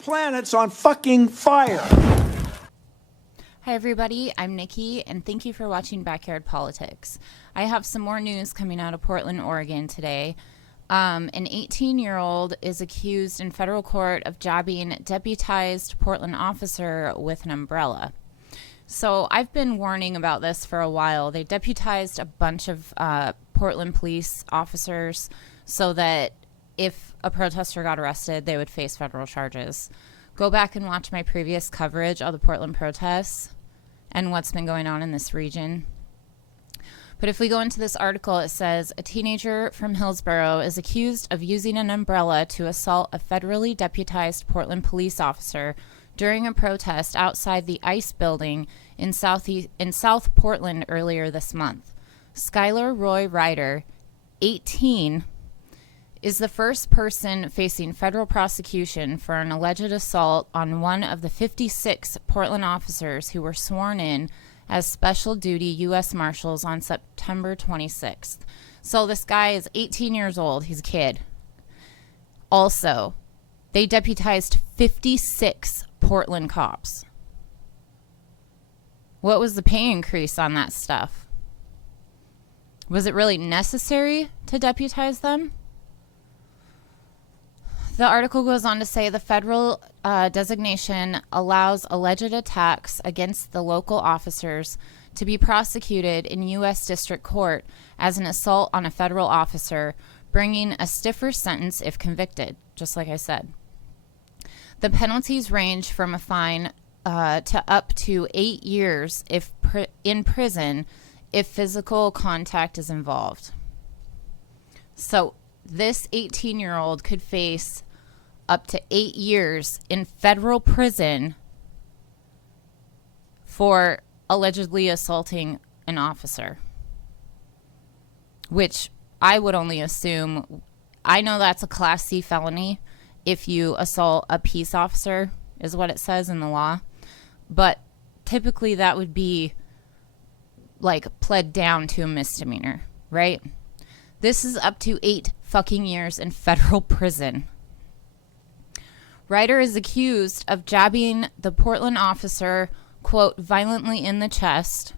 planet's on fucking fire. Hi everybody, I'm Nikki, and thank you for watching Backyard Politics. I have some more news coming out of Portland, Oregon today. An 18-year-old is accused in federal court of jabbing deputized Portland officer with an umbrella. So I've been warning about this for a while. They deputized a bunch of Portland police officers so that if a protester got arrested, they would face federal charges. Go back and watch my previous coverage of the Portland protests and what's been going on in this region. But if we go into this article, it says a teenager from Hillsborough is accused of using an umbrella to assault a federally deputized Portland police officer during a protest outside the ICE building in South Portland earlier this month. Skylar Roy Ryder, 18, is the first person facing federal prosecution for an alleged assault on one of the 56 Portland officers who were sworn in as special duty U.S. Marshals on September 26th. So this guy is 18 years old. He's a kid. Also, they deputized 56 Portland cops. What was the pay increase on that stuff? Was it really necessary to deputize them? The article goes on to say the federal designation allows alleged attacks against the local officers to be prosecuted in U.S. District Court as an assault on a federal officer, bringing a stiffer sentence if convicted, just like I said. The penalties range from a fine to up to 8 years if in prison if physical contact is involved. So this 18-year-old could face up to 8 years in federal prison for allegedly assaulting an officer, which I would only assume, I know that's a Class C felony if you assault a peace officer, is what it says in the law, but typically that would be like pled down to a misdemeanor, right? This is up to 8 fucking years in federal prison. Ryder is accused of jabbing the Portland officer, quote, violently in the chest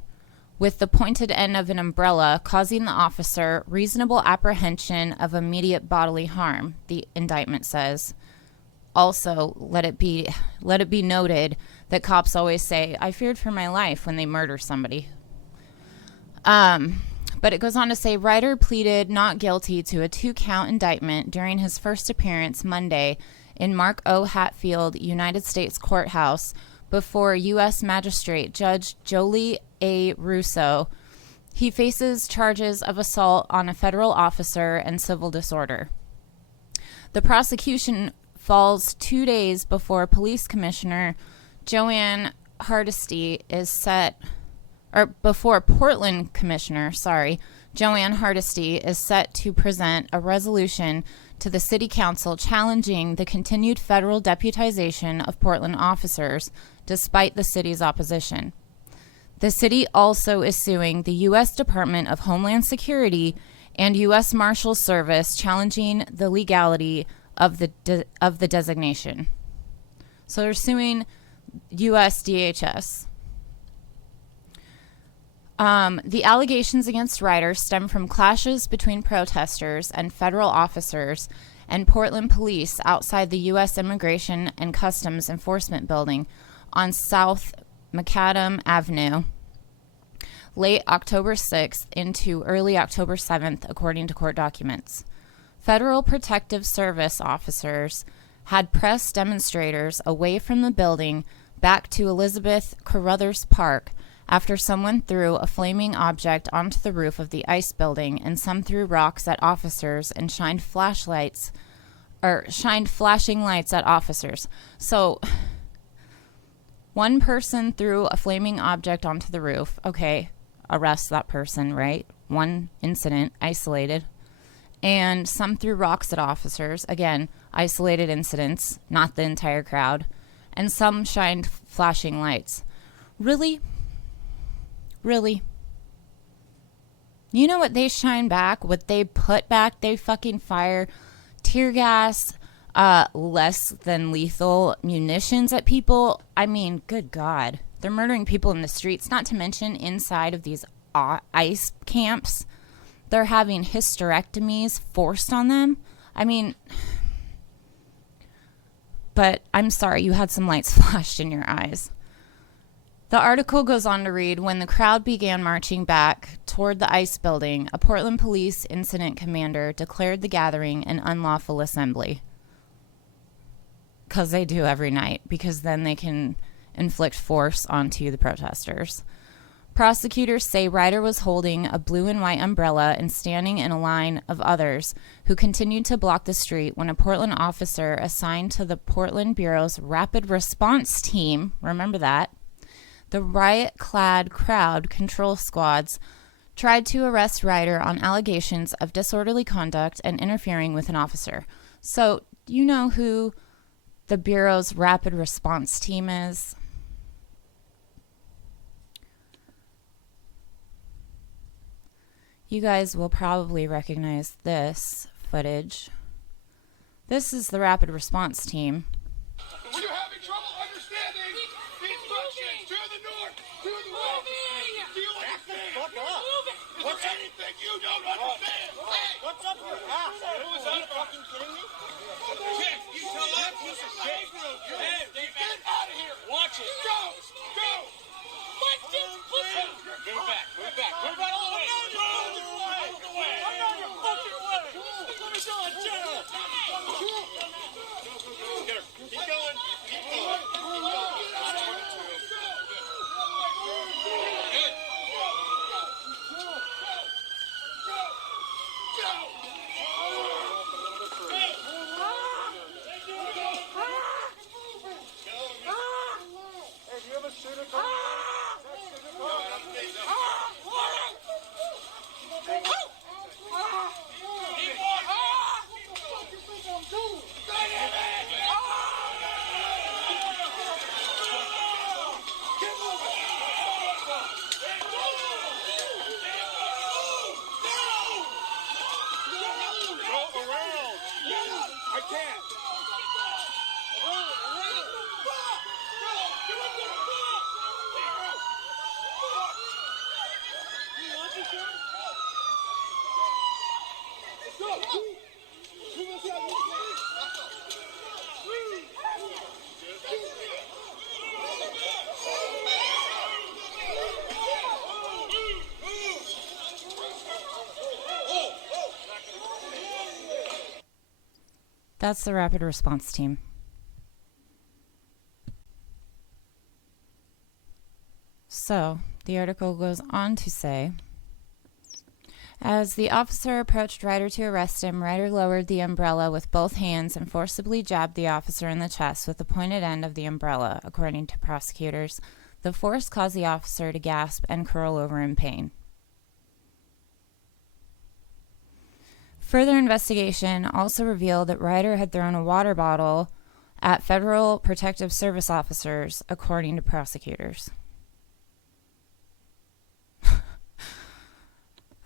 with the pointed end of an umbrella, causing the officer reasonable apprehension of immediate bodily harm, the indictment says. Also, let it be noted that cops always say, I feared for my life when they murder somebody. But it goes on to say Ryder pleaded not guilty to a 2-count indictment during his first appearance Monday in Mark O. Hatfield United States Courthouse before U.S. Magistrate Judge Jolie A. Russo. He faces charges of assault on a federal officer and civil disorder. The prosecution falls 2 days before Police Commissioner Joanne Hardesty is set, or before Portland Commissioner, Joanne Hardesty is set to present a resolution to the City Council challenging the continued federal deputization of Portland officers, despite the city's opposition. The city also is suing the U.S. Department of Homeland Security and U.S. Marshals Service, challenging the legality of the designation. So they're suing U.S. DHS. The allegations against Ryder stem from clashes between protesters and federal officers and Portland police outside the U.S. Immigration and Customs Enforcement Building on South Macadam Avenue, late October 6th into early October 7th, according to court documents. Federal Protective Service officers had pressed demonstrators away from the building back to Elizabeth Carruthers Park after someone threw a flaming object onto the roof of the ICE building, and some threw rocks at officers and shined flashing lights at officers. So one person threw a flaming object onto the roof. Okay, arrest that person, right? One incident, isolated. And some threw rocks at officers. Again, isolated incidents, not the entire crowd. And some shined flashing lights. Really? Really? You know what they shine back? What they put back? They fucking fire tear gas, less than lethal munitions at people. I mean, good God. They're murdering people in the streets, not to mention inside of these ICE camps. They're having hysterectomies forced on them. I mean, but I'm sorry, you had some lights flashed in your eyes. The article goes on to read, when the crowd began marching back toward the ICE building, a Portland police incident commander declared the gathering an unlawful assembly. Because they do every night, because then they can inflict force onto the protesters. Prosecutors say Ryder was holding a blue and white umbrella and standing in a line of others who continued to block the street when a Portland officer assigned to the Portland Bureau's Rapid Response Team, remember that, the riot-clad crowd control squads, tried to arrest Ryder on allegations of disorderly conduct and interfering with an officer. So, you know who the Bureau's Rapid Response Team is? You guys will probably recognize this footage. This is the Rapid Response Team. Were you having trouble understanding the instructions to the north, to the west? Do you understand? Fuck up. Is there anything you don't understand? Hey, What's up your ass? who's Are you up? fucking kidding me? Chick, you tell that piece of shit. Hey, get out of here. Watch it. Go. Go. What? Move back. Move back. Move back all the way. Move the way. I'm not your fucking way. Let me show a jail. Get her. Keep going. Keep going. Good. Hey, do you have a shooter coming? I can't. That's the Rapid Response Team. So, the article goes on to say, as the officer approached Ryder to arrest him, Ryder lowered the umbrella with both hands and forcibly jabbed the officer in the chest with the pointed end of the umbrella, according to prosecutors. The force caused the officer to gasp and curl over in pain. Further investigation also revealed that Ryder had thrown a water bottle at Federal Protective Service officers, according to prosecutors.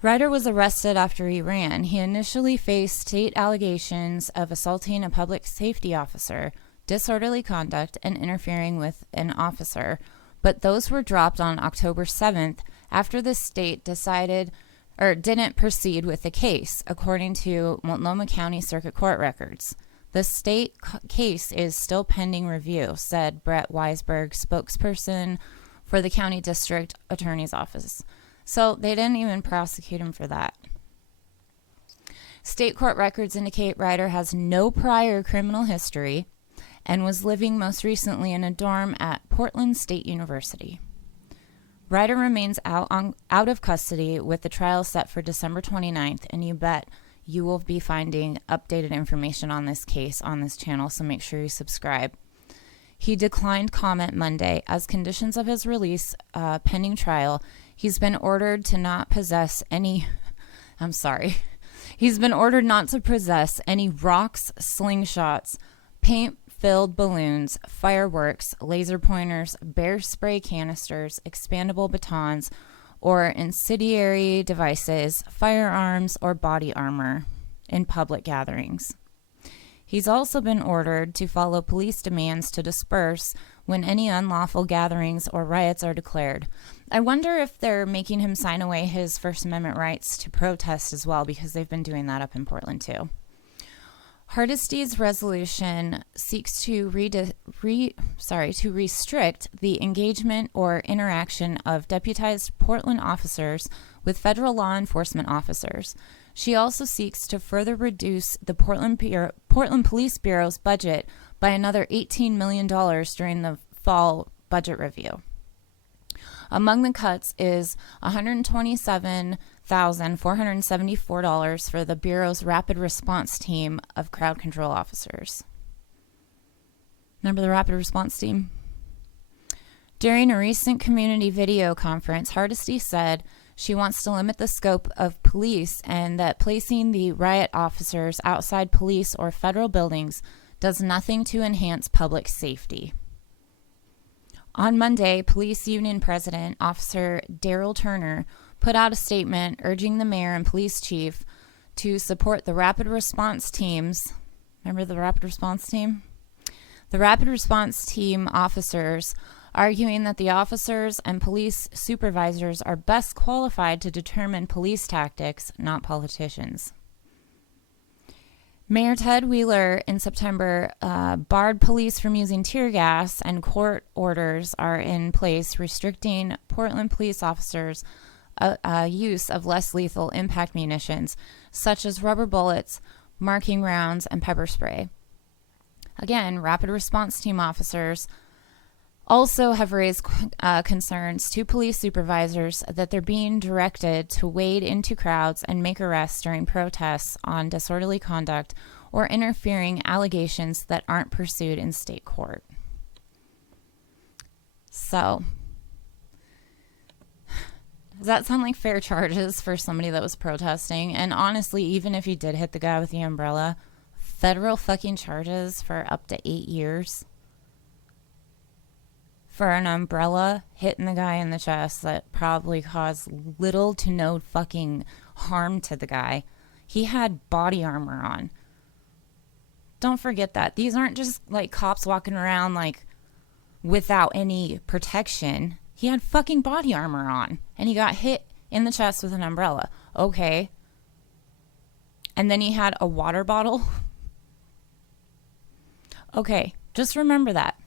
Ryder was arrested after he ran. He initially faced state allegations of assaulting a public safety officer, disorderly conduct, and interfering with an officer, but those were dropped on October 7th after the state didn't proceed with the case, according to Multnomah County Circuit Court records. The state case is still pending review, said Brett Weisberg, spokesperson for the county district attorney's office. So they didn't even prosecute him for that. State court records indicate Ryder has no prior criminal history and was living most recently in a dorm at Portland State University. Ryder remains out of custody with the trial set for December 29th, and you bet you will be finding updated information on this case on this channel, so make sure you subscribe. He declined comment Monday. As conditions of his release pending trial, he's been ordered to not possess any... He's been ordered not to possess any rocks, slingshots, paint-filled balloons, fireworks, laser pointers, bear spray canisters, expandable batons, or incendiary devices, firearms, or body armor in public gatherings. He's also been ordered to follow police demands to disperse when any unlawful gatherings or riots are declared. I wonder if they're making him sign away his First Amendment rights to protest as well, because they've been doing that up in Portland too. Hardesty's resolution seeks to restrict the engagement or interaction of deputized Portland officers with federal law enforcement officers. She also seeks to further reduce the Portland Police Bureau's budget by another $18 million during the fall budget review. Among the cuts is $127,474 for the Bureau's rapid response team of crowd control officers. Remember the rapid response team? During a recent community video conference, Hardesty said she wants to limit the scope of police and that placing the riot officers outside police or federal buildings does nothing to enhance public safety. On Monday, Police Union President Officer Daryl Turner put out a statement urging the mayor and police chief to support the rapid response teams. Remember the rapid response team? The rapid response team officers, arguing that the officers and police supervisors are best qualified to determine police tactics, not politicians. Mayor Ted Wheeler in September barred police from using tear gas, and court orders are in place restricting Portland police officers' use of less lethal impact munitions, such as rubber bullets, marking rounds, and pepper spray. Again, rapid response team officers also have raised concerns to police supervisors that they're being directed to wade into crowds and make arrests during protests on disorderly conduct or interfering allegations that aren't pursued in state court. So, does that sound like fair charges for somebody that was protesting? And honestly, even if you did hit the guy with the umbrella, federal fucking charges for up to 8 years? For an umbrella hitting the guy in the chest that probably caused little to no fucking harm to the guy. He had body armor on. Don't forget that. These aren't just like cops walking around like without any protection. He had fucking body armor on and he got hit in the chest with an umbrella. Okay. And then he had a water bottle. Okay, just remember that.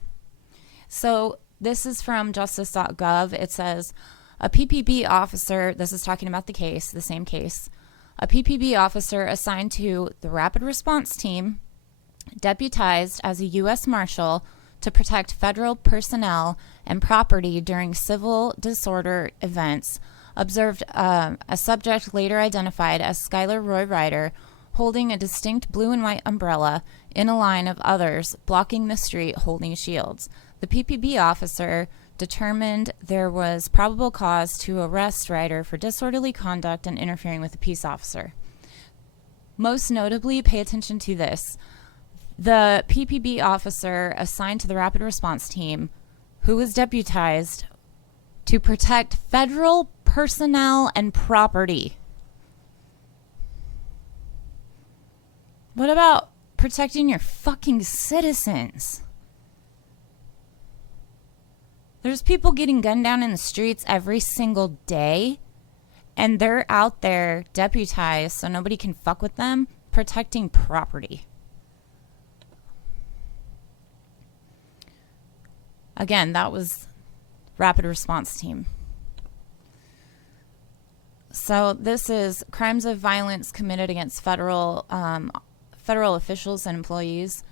So this is from justice.gov. It says, a PPB officer, this is talking about the case, the same case, a PPB officer assigned to the Rapid Response Team, deputized as a U.S. Marshal to protect federal personnel and property during civil disorder events, observed a subject later identified as Skylar Roy Ryder holding a distinct blue and white umbrella in a line of others blocking the street holding shields. The PPB officer determined there was probable cause to arrest Ryder for disorderly conduct and interfering with a peace officer. Most notably, pay attention to this. The PPB officer assigned to the Rapid Response Team, who was deputized to protect federal personnel and property. What about protecting your fucking citizens? There's people getting gunned down in the streets every single day, and they're out there deputized so nobody can fuck with them, protecting property. Again, that was Rapid Response Team. So this is crimes of violence committed against federal officials and employees.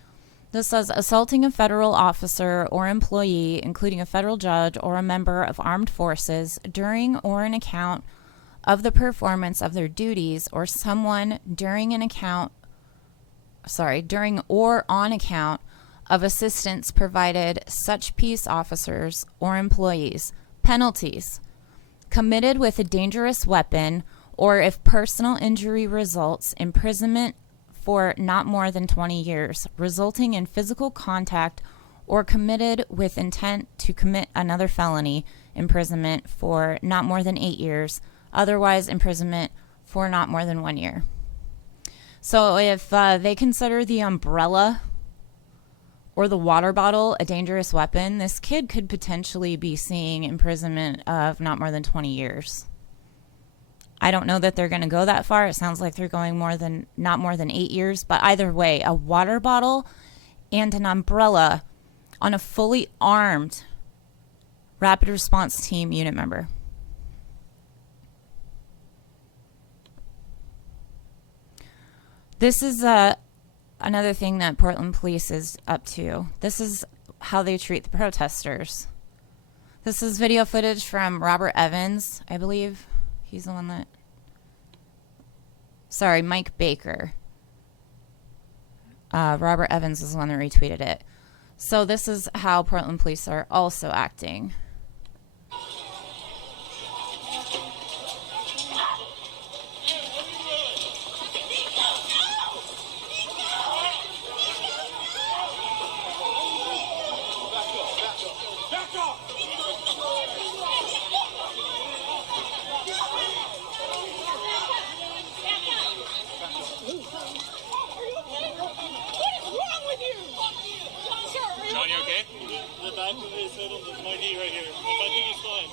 This says assaulting a federal officer or employee, including a federal judge or a member of armed forces, during or an account of the performance of their duties, or someone during or on account of assistance provided such peace officers or employees. Penalties: committed with a dangerous weapon, or if personal injury results, imprisonment for not more than 20 years, resulting in physical contact, or committed with intent to commit another felony, imprisonment for not more than 8 years, otherwise imprisonment for not more than 1 year. So if they consider the umbrella or the water bottle a dangerous weapon, this kid could potentially be seeing imprisonment of not more than 20 years. I don't know that they're going to go that far. It sounds like they're going not more than 8 years. But either way, a water bottle and an umbrella on a fully armed rapid response team unit member. This is another thing that Portland Police is up to. This is how they treat the protesters. This is video footage from Robert Evans, I believe. He's the one that... Sorry, Mike Baker. Robert Evans is the one that retweeted it. So this is how Portland Police are also acting. John, you okay? The back of his head on my knee right here. I think he's fine.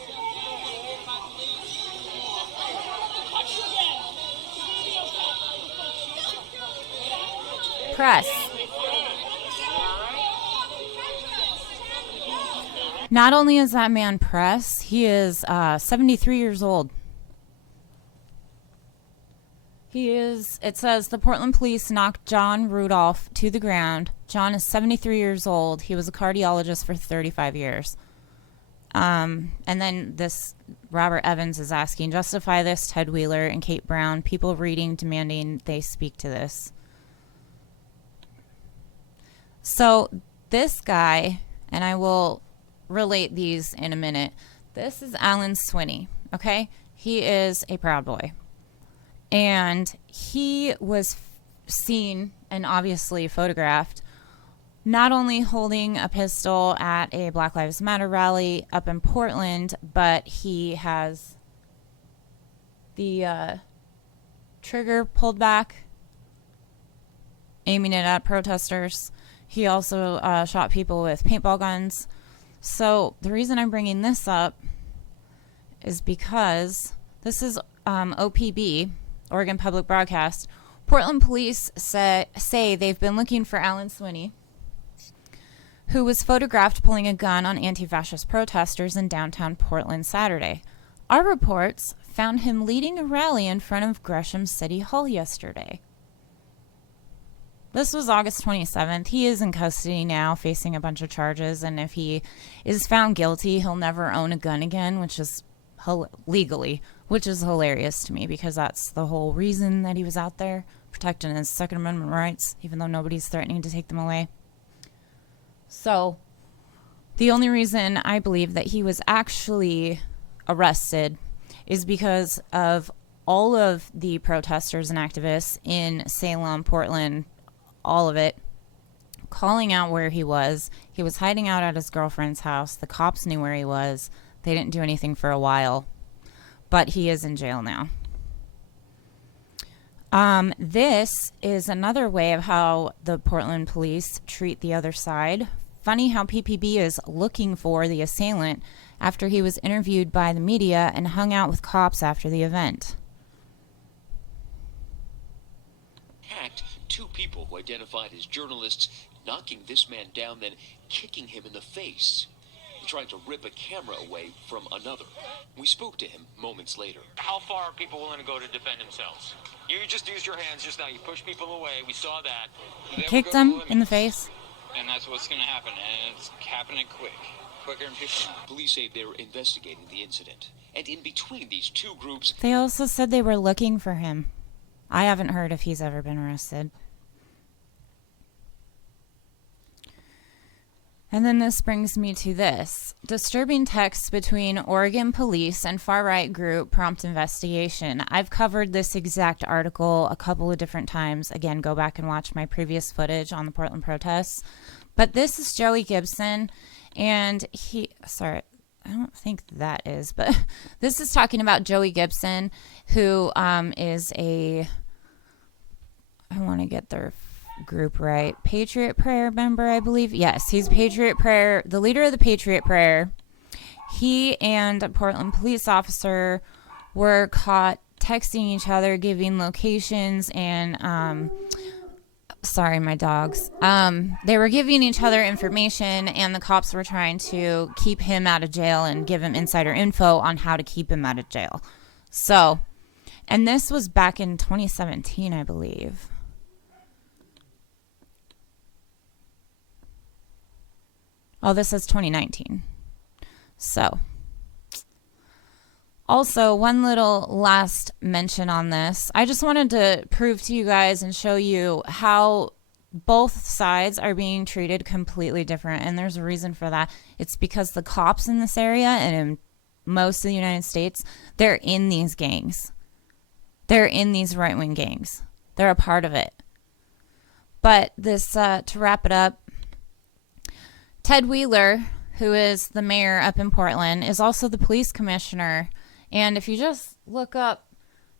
Press. Not only is that man press, he is 73 years old. It says the Portland police knocked John Rudolph to the ground. John is 73 years old. He was a cardiologist for 35 years. And then this Robert Evans is asking, justify this, Ted Wheeler and Kate Brown. People reading, demanding they speak to this. So this guy, and I will relate these in a minute. This is Alan Swinney, okay? He is a Proud Boy. And he was seen and obviously photographed not only holding a pistol at a Black Lives Matter rally up in Portland, but he has the trigger pulled back, aiming it at protesters. He also shot people with paintball guns. So the reason I'm bringing this up is because this is OPB, Oregon Public Broadcast. Portland police say they've been looking for Alan Swinney, who was photographed pulling a gun on anti-fascist protesters in downtown Portland Saturday. Our reports found him leading a rally in front of Gresham City Hall yesterday. This was August 27th. He is in custody now, facing a bunch of charges, and if he is found guilty, he'll never own a gun again, which is legally, which is hilarious to me because that's the whole reason that he was out there, protecting his Second Amendment rights, even though nobody's threatening to take them away. So the only reason I believe that he was actually arrested is because of all of the protesters and activists in Salem, Portland, all of it, calling out where he was. He was hiding out at his girlfriend's house. The cops knew where he was. They didn't do anything for a while, but he is in jail now. This is another way of how the Portland police treat the other side. Funny how PPB is looking for the assailant after he was interviewed by the media and hung out with cops after the event. Hacked two people who identified as journalists, knocking this man down, then kicking him in the face, trying to rip a camera away from another. We spoke to him moments later. How far are people willing to go to defend themselves? You just used your hands just now. You pushed people away. We saw that. Kicked him in the face. And that's what's going to happen. And it's happening quicker than people know. Police say they're investigating the incident. And in between these two groups, They also said they were looking for him. I haven't heard if he's ever been arrested. And then this brings me to this. Disturbing texts between Oregon police and far-right group prompt investigation. I've covered this exact article a couple of different times. Again, go back and watch my previous footage on the Portland protests. But this is Joey Gibson, and I don't think that is, but this is talking about Joey Gibson, who is a I want to get their group right. Patriot Prayer member, I believe. Yes, he's Patriot Prayer, the leader of the Patriot Prayer. He and a Portland police officer were caught texting each other, giving locations, and sorry, my dogs. They were giving each other information, and the cops were trying to keep him out of jail and give him insider info on how to keep him out of jail. So, and this was back in 2017, I believe. Oh, this is 2019. So, also, one little last mention on this. I just wanted to prove to you guys and show you how both sides are being treated completely different. And there's a reason for that. It's because the cops in this area and in most of the United States, they're in these gangs. They're in these right-wing gangs. They're a part of it. But this, to wrap it up, Ted Wheeler, who is the mayor up in Portland, is also the police commissioner. And if you just look up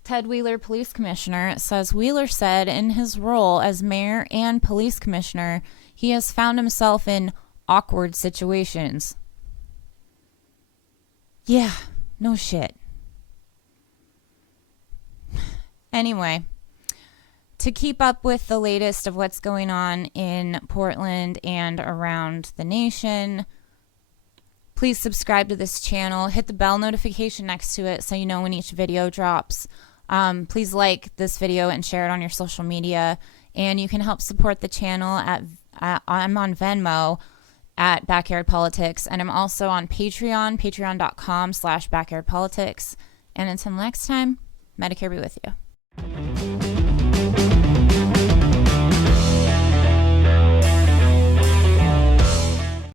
Ted Wheeler, police commissioner, it says Wheeler said in his role as mayor and police commissioner, he has found himself in awkward situations. Yeah, no shit. Anyway, to keep up with the latest of what's going on in Portland and around the nation, please subscribe to this channel. Hit the bell notification next to it so you know when each video drops. Please like this video and share it on your social media. And you can help support the channel I'm on Venmo at Backyard Politics. And I'm also on Patreon, patreon.com/backyardpolitics. And until next time, Medicare be with you.